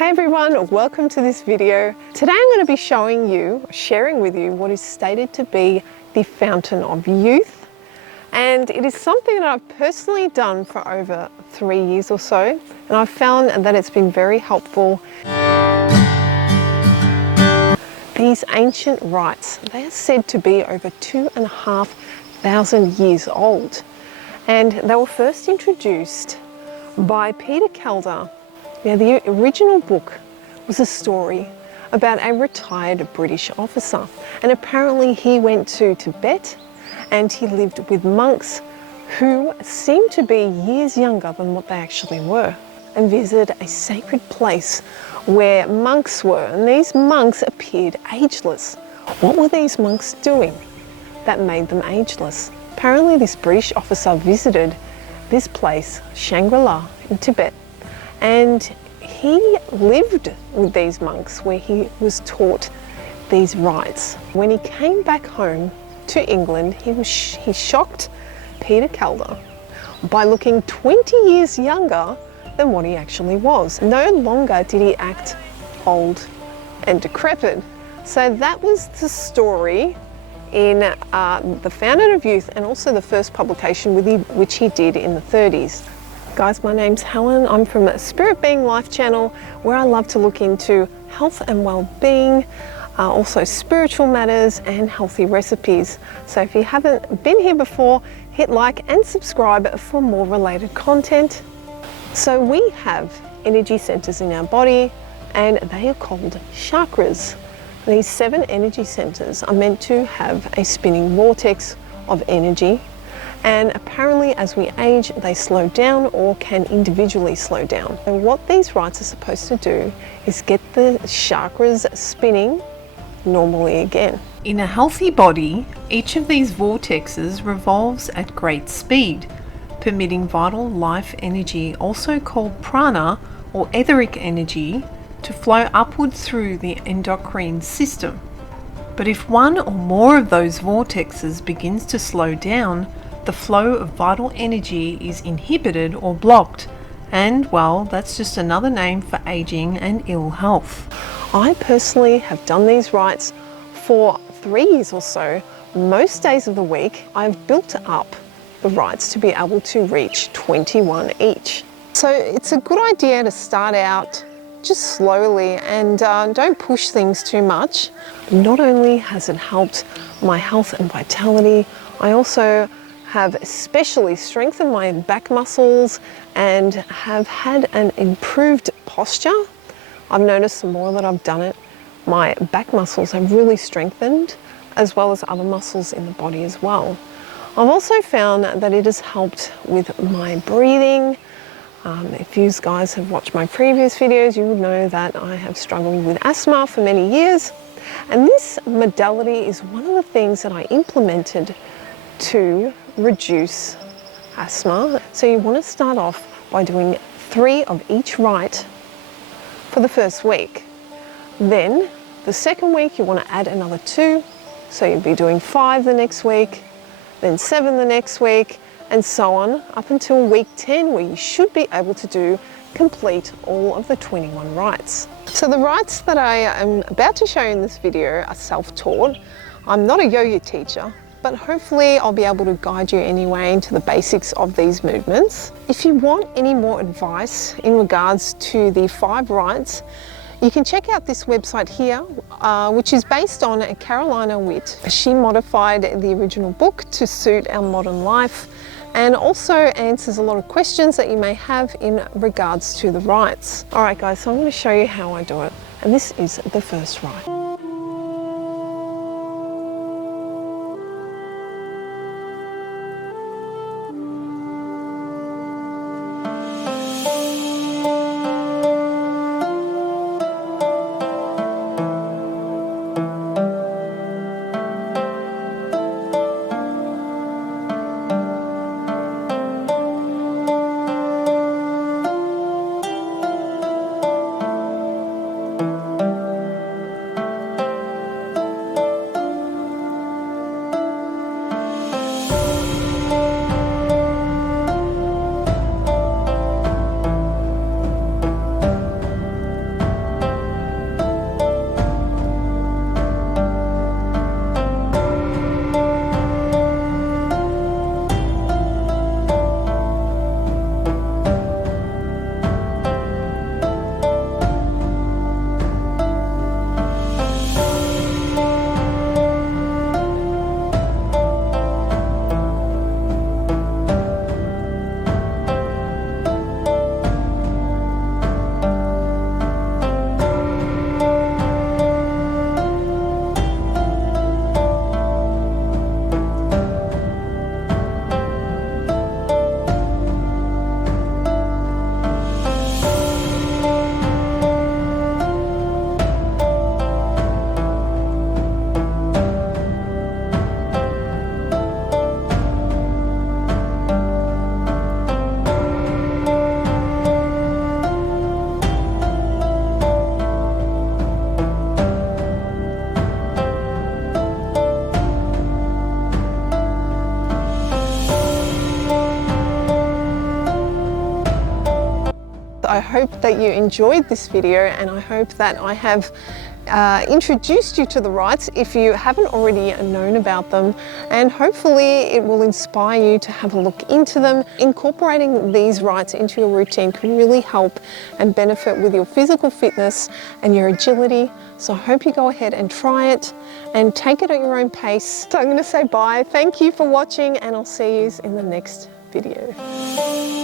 Hi everyone, welcome to this video. Today I'm going to be sharing with you what is stated to be the fountain of youth. And it is something that I've personally done for over 3 years or so. And I've found that it's been very helpful. These ancient rites, they are said to be over 2,500 years old. And they were first introduced by Peter Calder. Now, the original book was a story about a retired British officer, and apparently he went to Tibet and he lived with monks who seemed to be years younger than what they actually were, and visited a sacred place where monks were, and these monks appeared ageless. What were these monks doing that made them ageless? Apparently this British officer visited this place, Shangri-La in Tibet, and he lived with these monks where he was taught these rites. When he came back home to England, he shocked Peter Calder by looking 20 years younger than what he actually was. No longer did he act old and decrepit. So that was the story in the Fountain of Youth, and also the first publication which he did in the 30s. Guys, my name's Helen. I'm from Spirit Being Life channel, where I love to look into health and well-being, also spiritual matters and healthy recipes. So if you haven't been here before, hit like and subscribe for more related content. So we have energy centers in our body, and they are called chakras. These 7 energy centers are meant to have a spinning vortex of energy. And apparently as we age, they slow down or can individually slow down. And what these rites are supposed to do is get the chakras spinning normally again. In a healthy body, each of these vortexes revolves at great speed, permitting vital life energy, also called prana or etheric energy, to flow upward through the endocrine system. But if one or more of those vortexes begins to slow down, the flow of vital energy is inhibited or blocked, and well, that's just another name for aging and ill health. I personally have done these rites for 3 years or so. Most days of the week, I've built up the rites to be able to reach 21 each. So it's a good idea to start out just slowly and don't push things too much. Not only has it helped my health and vitality, I also have especially strengthened my back muscles and have had an improved posture. I've noticed the more that I've done it, my back muscles have really strengthened, as well as other muscles in the body as well. I've also found that it has helped with my breathing. If you guys have watched my previous videos, you would know that I have struggled with asthma for many years. And this modality is one of the things that I implemented to reduce asthma. So you want to start off by doing 3 of each rite for the first week. Then the second week you want to add another 2. So you'll be doing 5 the next week, then 7 the next week, and so on up until week 10, where you should be able to complete all of the 21 rites. So the rites that I am about to show you in this video are self-taught. I'm not a yoga teacher, but hopefully I'll be able to guide you anyway into the basics of these movements. If you want any more advice in regards to the 5 rites, you can check out this website here, which is based on Carolina Witt. She modified the original book to suit our modern life, and also answers a lot of questions that you may have in regards to the rites. All right guys, so I'm going to show you how I do it, and this is the first rite. I hope that you enjoyed this video, and I hope that I have introduced you to the rites if you haven't already known about them, and hopefully it will inspire you to have a look into them. Incorporating these rites into your routine can really help and benefit with your physical fitness and your agility. So I hope you go ahead and try it and take it at your own pace. So I'm going to say bye. Thank you for watching, and I'll see you in the next video.